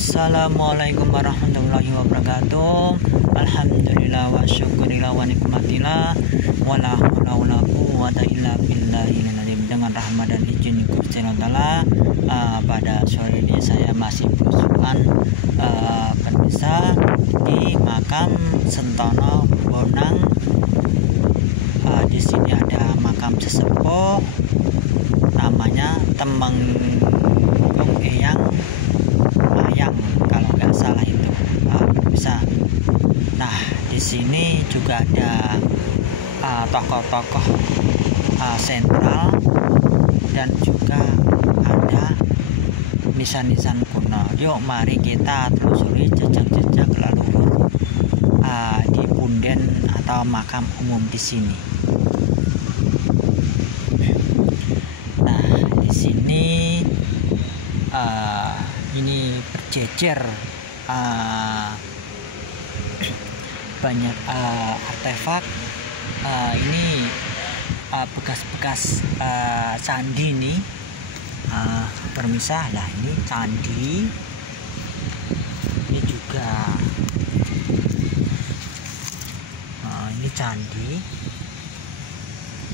Assalamualaikum warahmatullahi wabarakatuh. Alhamdulillah wa syukurillah wa nikmatillah wala haula wala quwwata illa billahil azim. Dengan rahmat dan izin Gusti Allah, pada sore ini saya masih berusukan pemirsa di makam Sentono Bonang. Di sini ada makam sesepuh namanya Temenggung Eyang Mayang kalau nggak salah itu, bisa. Nah, di sini juga ada tokoh-tokoh sentral dan juga ada nisan-nisan kuno. Yuk mari kita telusuri jejak-jejak leluhur di punden atau makam umum di sini. Nah, di sini ini berjejer banyak artefak. Ini bekas-bekas candi nih, permisah lah. Ini candi, ini juga ini candi,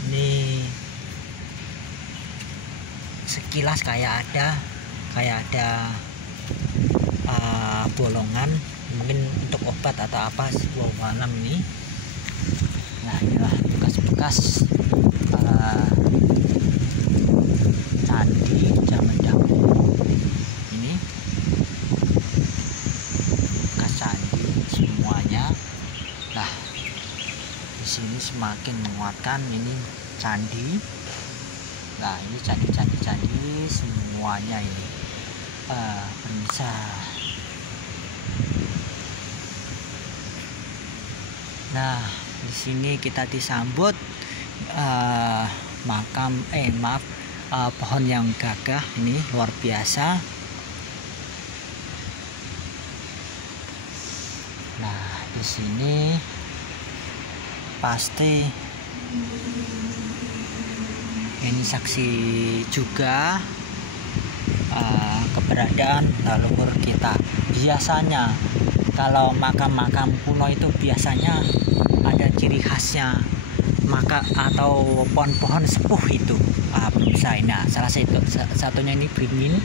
ini sekilas kayak ada bolongan, mungkin untuk obat atau apa, sebuah malam ini. Nah, inilah bekas-bekas candi zaman dahulu. Ini bekas candi semuanya. Nah, di sini semakin menguatkan ini candi. Nah, ini candi semuanya ini pemirsa. Nah, di sini kita disambut pohon yang gagah ini, luar biasa. Nah, di sini pasti ini saksi juga keberadaan leluhur kita. Biasanya kalau makam-makam kuno itu biasanya ada ciri khasnya atau pohon-pohon sepuh itu. Nah, salah satunya ini beringin.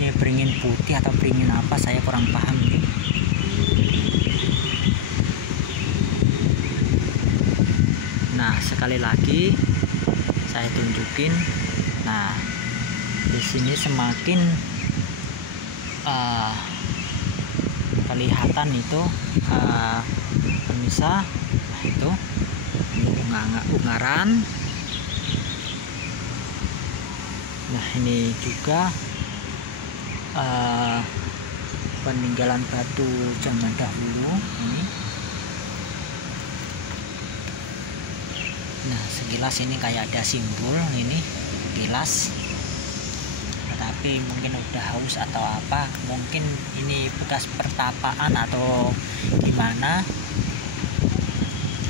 Ini beringin putih atau beringin apa, saya kurang paham nih. Nah, sekali lagi saya tunjukin. Nah, di sini semakin kelihatan itu pemirsa. Nah, itu ungaran. Nah, ini juga peninggalan batu zaman dahulu ini. Nah, sekilas ini kayak ada simbol ini, sekilas. Tapi mungkin udah haus atau apa, mungkin ini bekas pertapaan atau gimana.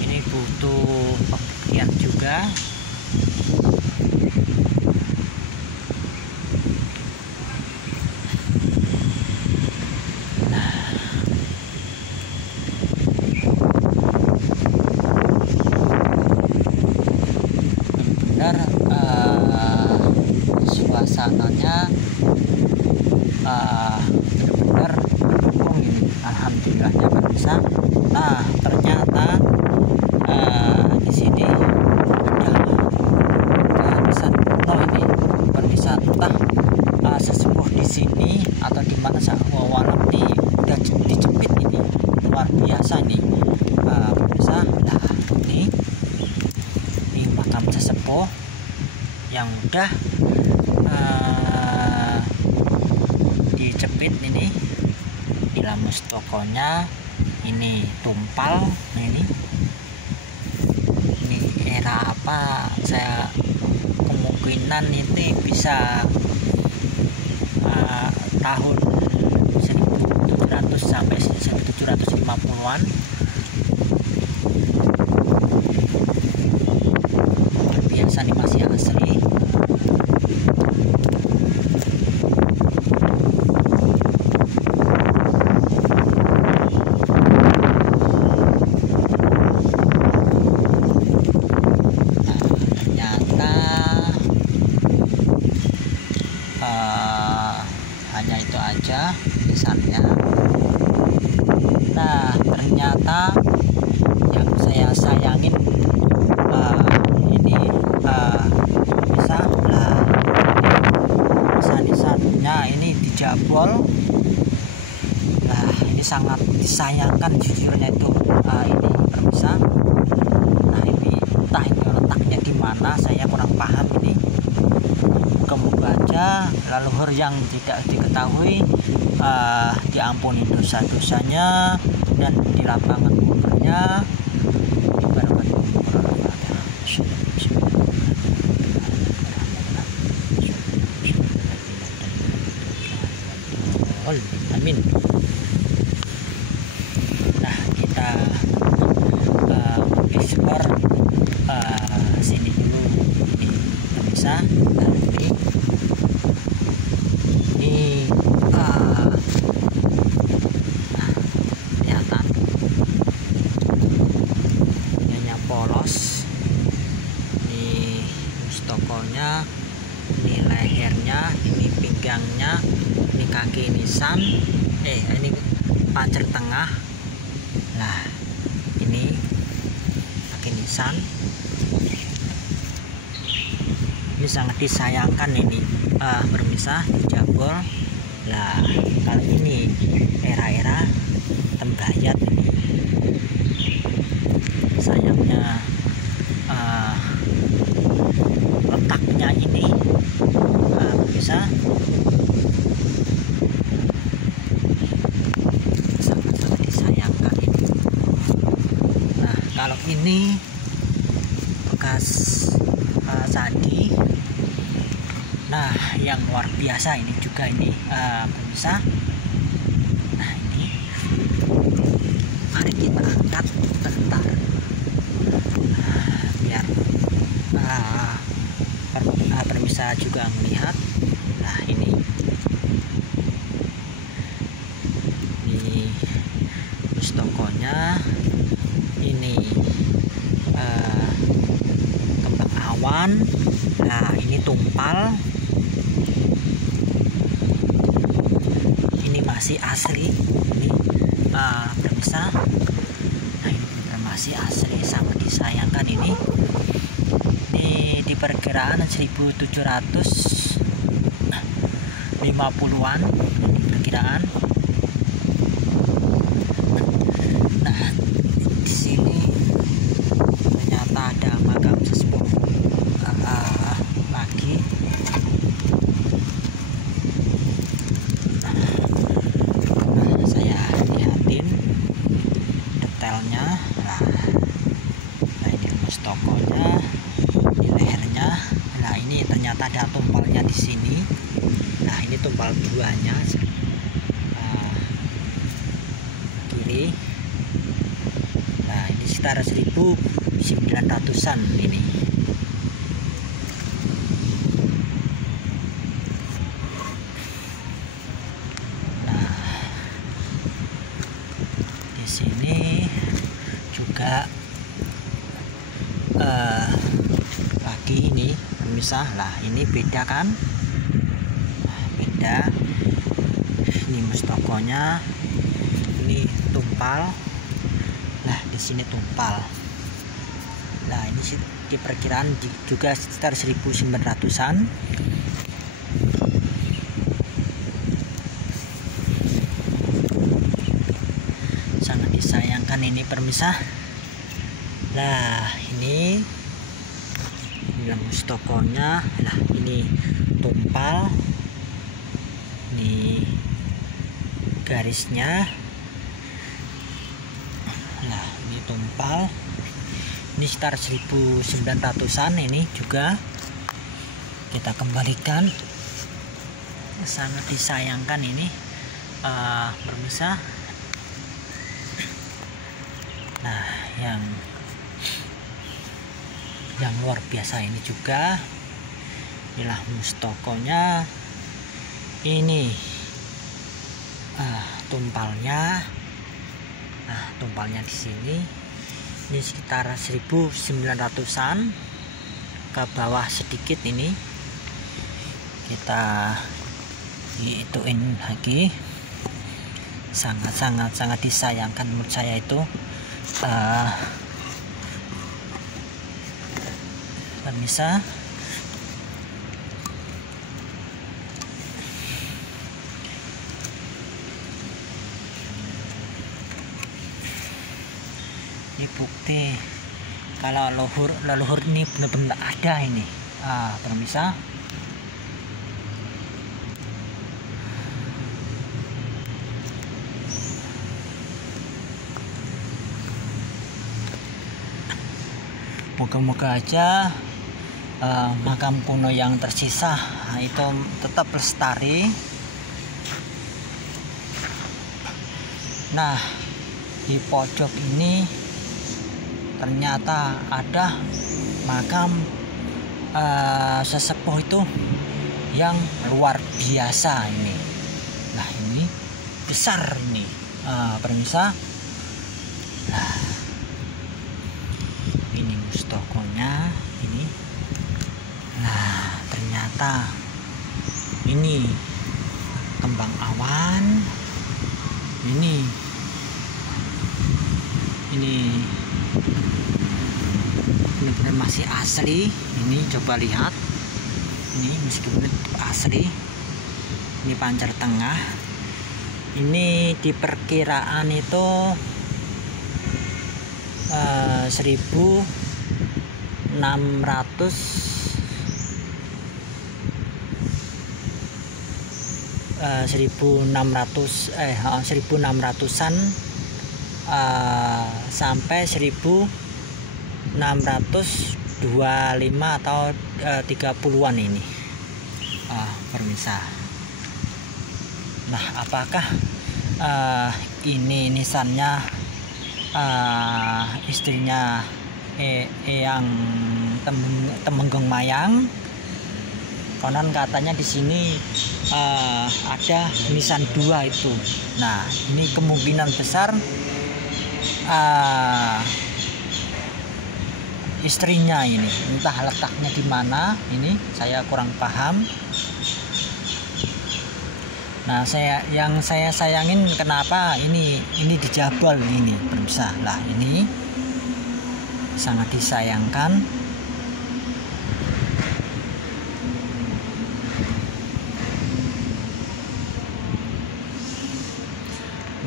Ini butuh pembuktian juga. Nah, benar-benar suasananya benar-benar mendukung ini. Alhamdulillahnya pemirsa. Nah, ternyata di sini ada nisan kuno ini pemirsa. Entah sesepuh di sini atau di mana walam di udah dijepit ini, luar biasa nih pemirsa. Nah, ini makam sesepuh yang udah dijepit ini di lamus tokonya. Ini tumpal. Nah, ini era apa, saya kemungkinan ini bisa tahun 1700 sampai 1750-an. Luar biasa nih, masih asli. hanya itu aja pesannya. Nah ternyata yang saya sayangin ini bisa nisannya ini dijabol. Nah ini sangat disayangkan jujurnya itu ini pemirsa. Nah ini entah ini letaknya di mana, saya kurang paham ini. Semoga aja leluhur yang tidak diketahui diampuni dosa-dosanya dan di lapangan kuburnya diberikan amin. Nah kita explore sini dulu ini bisa. Ini kelihatan ininya polos, ini mustokonya, ini lehernya, ini pinggangnya, ini kaki nisan, ini pancir tengah. Nah ini kaki nisan. Ini sangat disayangkan ini bermisah dijabol. Lah kalau ini era-era tembayat ini sayangnya letaknya ini bisa sangat disayangkan ini. Nah kalau ini bekas sandi. Nah yang luar biasa ini juga ini pemirsa. Nah ini mari kita angkat bentar biar pemirsa juga melihat. Nah ini mustokonya, ini kembang awan. Nah ini tumpal, ini masih asli ini pemirsa. Nah ini benar masih asli, sangat disayangkan ini di perkiraan 1750-an ini perkiraan. Nah di sini ternyata ada makam sesepuh lagi. Nah, saya lihatin detailnya. Nah ini mustokonya, ini lehernya. Nah ini ternyata ada tumpalnya di sini. Nah ini tumpal duanya kiri. Nah ini sekitar 1900-an ini. Nah di sini juga lagi ini pemirsa. Lah ini beda kan, beda. Ini mustokonya, ini tumpal. Nah di sini tumpal. Nah ini diperkirakan juga sekitar 1900-an. Sangat disayangkan ini pemirsa. Nah ini mustokonya. Nah ini tumpal, ini garisnya. Nah ini tumpal, ini sekitar 1900-an ini juga kita kembalikan. Sangat disayangkan ini pemirsa. Nah yang luar biasa ini juga inilah mustokonya, ini tumpalnya. Nah tumpalnya di sini ini sekitar 1900-an ke bawah sedikit. Ini kita diituin lagi. Sangat disayangkan menurut saya itu. Bisa ini bukti kalau leluhur ini benar-benar ada ini. Pemirsa, moga-moga aja makam kuno yang tersisa itu tetap lestari. Nah, di pojok ini ternyata ada makam sesepuh itu yang luar biasa ini. Nah, ini besar ini, pemirsa. Nah, ini mustokonya ini. Nah, ternyata ini kembang awan. Ini benar masih asli. Ini coba lihat, ini meskipun asli, ini pancar tengah. Ini diperkiraan itu 1600-an sampai 1625 atau 30-an ini, pemirsa. Nah, apakah ini nisannya istrinya Eyang Temenggung Mayang? Konon katanya di sini ada nisan 2 itu. Nah, ini kemungkinan besar istrinya ini. Entah letaknya di mana, ini saya kurang paham. Nah, yang saya sayangin kenapa ini dijabal ini, pemirsa. Lah, ini sangat disayangkan.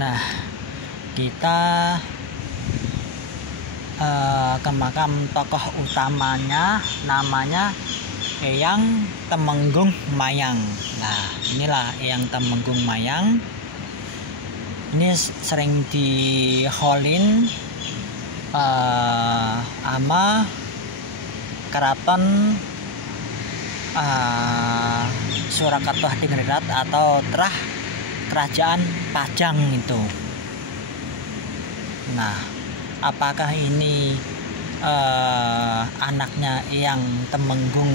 Nah, kita ke makam tokoh utamanya, namanya Eyang Temenggung Mayang. Nah, inilah Eyang Temenggung Mayang. Ini sering diholin ama Keraton Surakarta Hadingrat atau Kerajaan Pajang itu. Nah, apakah ini anaknya Eyang Temenggung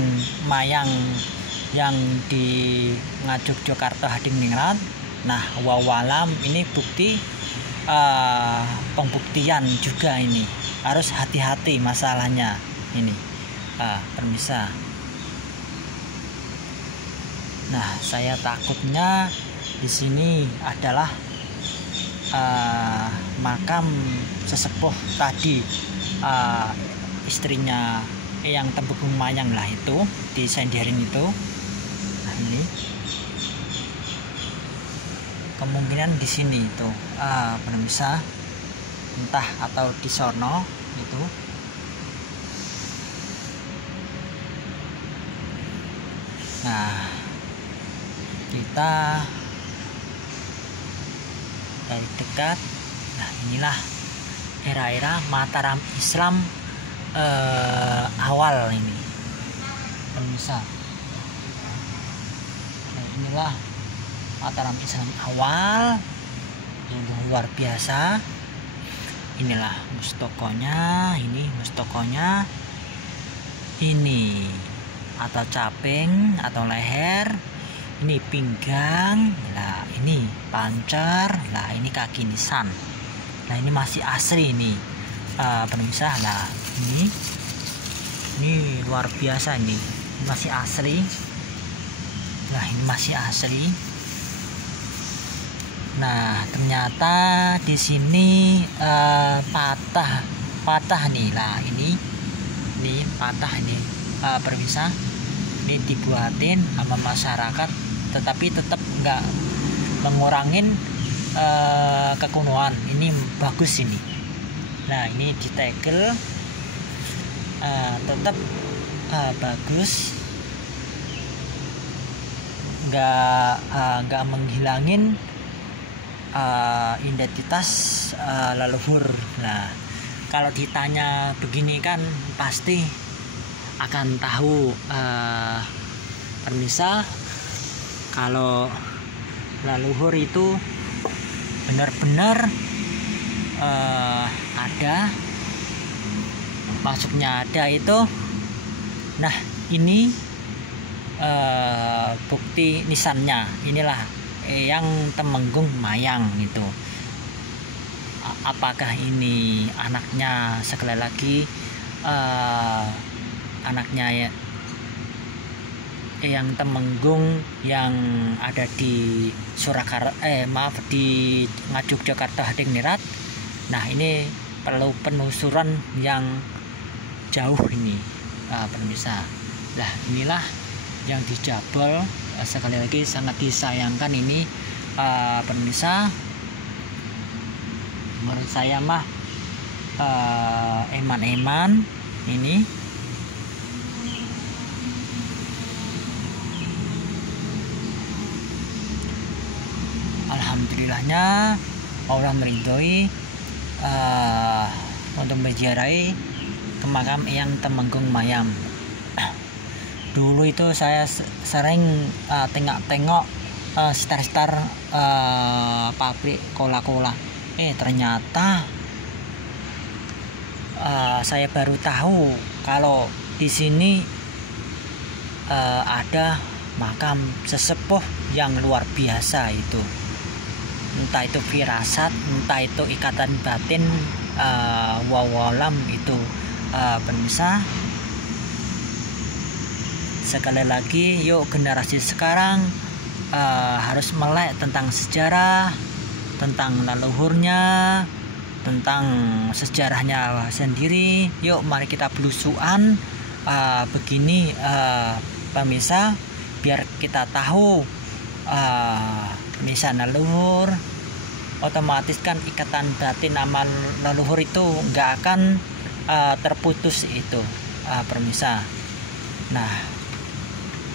Mayang yang di Ngayogyakarta Hadingrat? Nah, wawalam, ini bukti pembuktian juga ini. Harus hati-hati masalahnya ini, pemirsa. Nah, saya takutnya di sini adalah makam sesepuh tadi, istrinya Eyang Temenggung Mayang lah itu, di Senderin itu. Nah, ini kemungkinan di sini itu, pemirsa, entah atau di sono itu. Nah, kita dari dekat. Nah, inilah era-era Mataram Islam awal ini, pemirsa. Nah, inilah Mataram Islam awal yang luar biasa. Inilah mustokonya, ini mustokonya ini, atau caping atau leher. Ini pinggang, lah ini pancar, lah ini kaki nisan. Nah, ini masih asli ini, pemirsa. Lah, ini luar biasa ini masih asli. Lah, ini masih asli. Nah, ternyata di sini patah nih lah, ini patah ini, permisah ini dibuatin sama masyarakat, tetapi tetap nggak mengurangin kekunoan. Ini bagus ini. Nah, ini ditegel, tetap bagus, nggak menghilangin identitas leluhur. Nah, kalau ditanya begini kan pasti akan tahu permisah kalau leluhur itu benar-benar ada, maksudnya ada itu. Nah, ini bukti nisannya, inilah yang Temenggung Mayang itu. Apakah ini anaknya, sekali lagi anaknya yang Temenggung yang ada di di Ngajug Jakarta Hadingnirat. Nah, ini perlu penelusuran yang jauh ini, pemirsa. Nah, inilah yang dijabel, sekali lagi sangat disayangkan ini, pemirsa. Menurut saya mah eman-eman ini. Alhamdulillahnya Allah meridhoi untuk menziarahi ke makam Eyang Temenggung Mayang. Dulu itu saya sering tengok-tengok star-star pabrik cola-cola. Ternyata saya baru tahu kalau di sini ada makam sesepuh yang luar biasa itu. Entah itu firasat, entah itu ikatan batin, wawalam itu, pemirsa. Sekali lagi, yuk generasi sekarang harus melek tentang sejarah, tentang leluhurnya, tentang sejarahnya sendiri. Yuk mari kita belusuan begini, pemirsa, biar kita tahu nisan leluhur. Otomatis kan ikatan batin sama leluhur itu nggak akan terputus itu, pemirsa. Nah,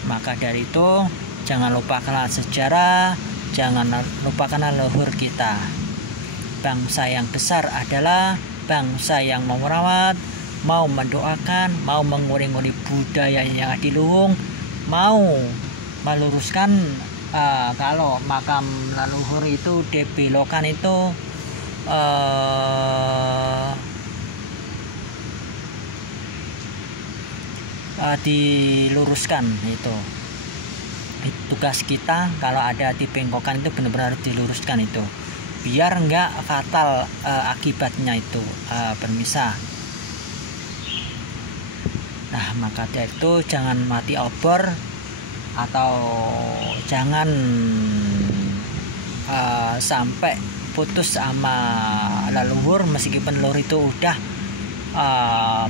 maka dari itu jangan lupakan sejarah, jangan lupakan leluhur kita. Bangsa yang besar adalah bangsa yang mau merawat, mau mendoakan, mau menguri-nguri budaya yang adiluhung, mau meluruskan. Kalau makam leluhur itu dibelokan itu diluruskan itu. Tugas kita kalau ada di bengkokan itu benar-benar diluruskan itu, biar enggak fatal akibatnya itu, pemirsa. Nah, maka dari itu jangan mati obor, atau jangan sampai putus sama leluhur. Meskipun leluhur itu udah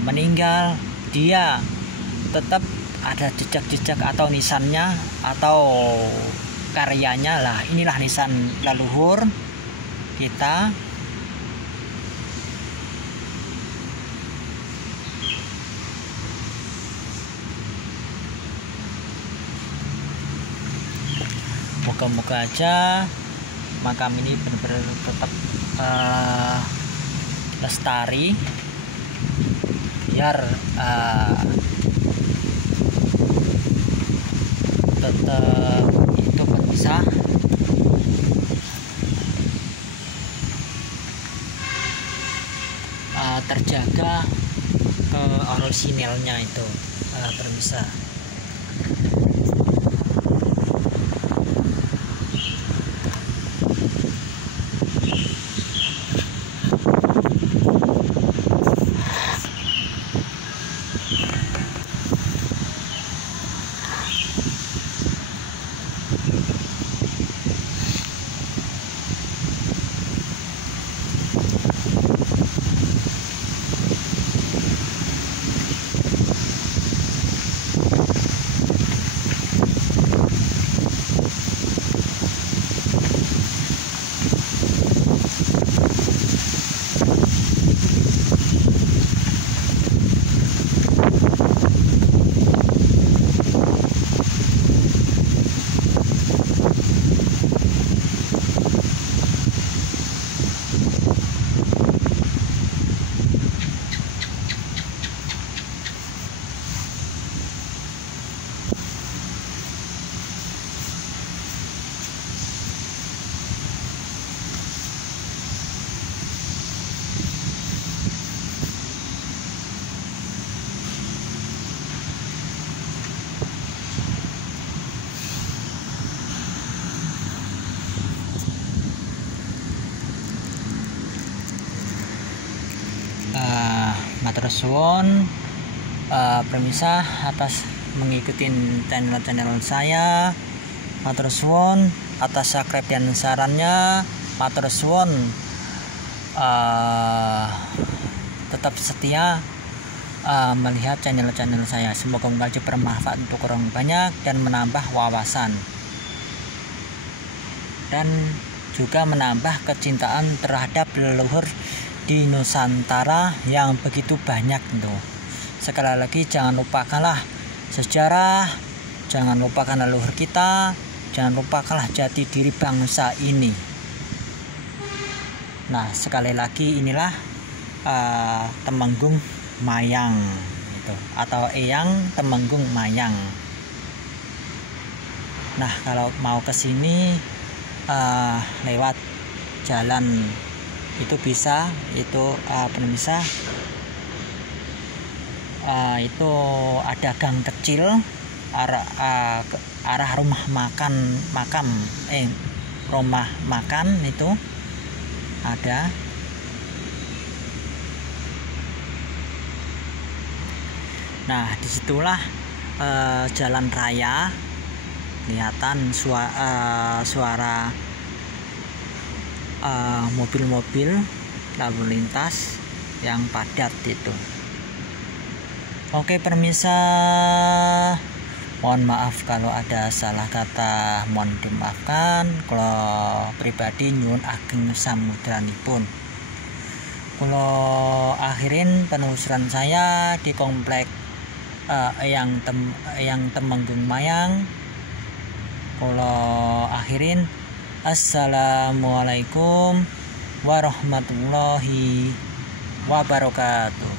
meninggal, dia tetap ada jejak-jejak atau nisannya atau karyanya lah. Inilah nisan leluhur kita. Moga-moga aja makam ini benar-benar tetap lestari, biar tetap itu bisa terjaga orisinilnya itu, bisa. Matur suwun pemirsa atas mengikuti channel saya. Matur suwun atas subscribe dan sarannya. Matur suwun tetap setia melihat channel saya. Semoga membaca bermanfaat untuk orang banyak dan menambah wawasan dan juga menambah kecintaan terhadap leluhur di Nusantara yang begitu banyak tuh. Sekali lagi jangan lupakanlah sejarah, jangan lupakan leluhur kita, jangan lupakanlah jati diri bangsa ini. Nah, sekali lagi inilah Temenggung Mayang itu, atau Eyang Temenggung Mayang. Nah, kalau mau ke sini lewat jalan itu bisa, itu pemirsa, itu ada gang kecil arah rumah makan itu ada. Nah, disitulah jalan raya, kelihatan suara mobil-mobil lalu lintas yang padat itu. Oke pemirsa, mohon maaf kalau ada salah kata, mohon dimaafkan. Kalau pribadi nyuwun ageng samudranipun. Kalau akhirin penelusuran saya di komplek yang Temenggung Mayang. Kalau akhirin, assalamualaikum warahmatullahi wabarakatuh.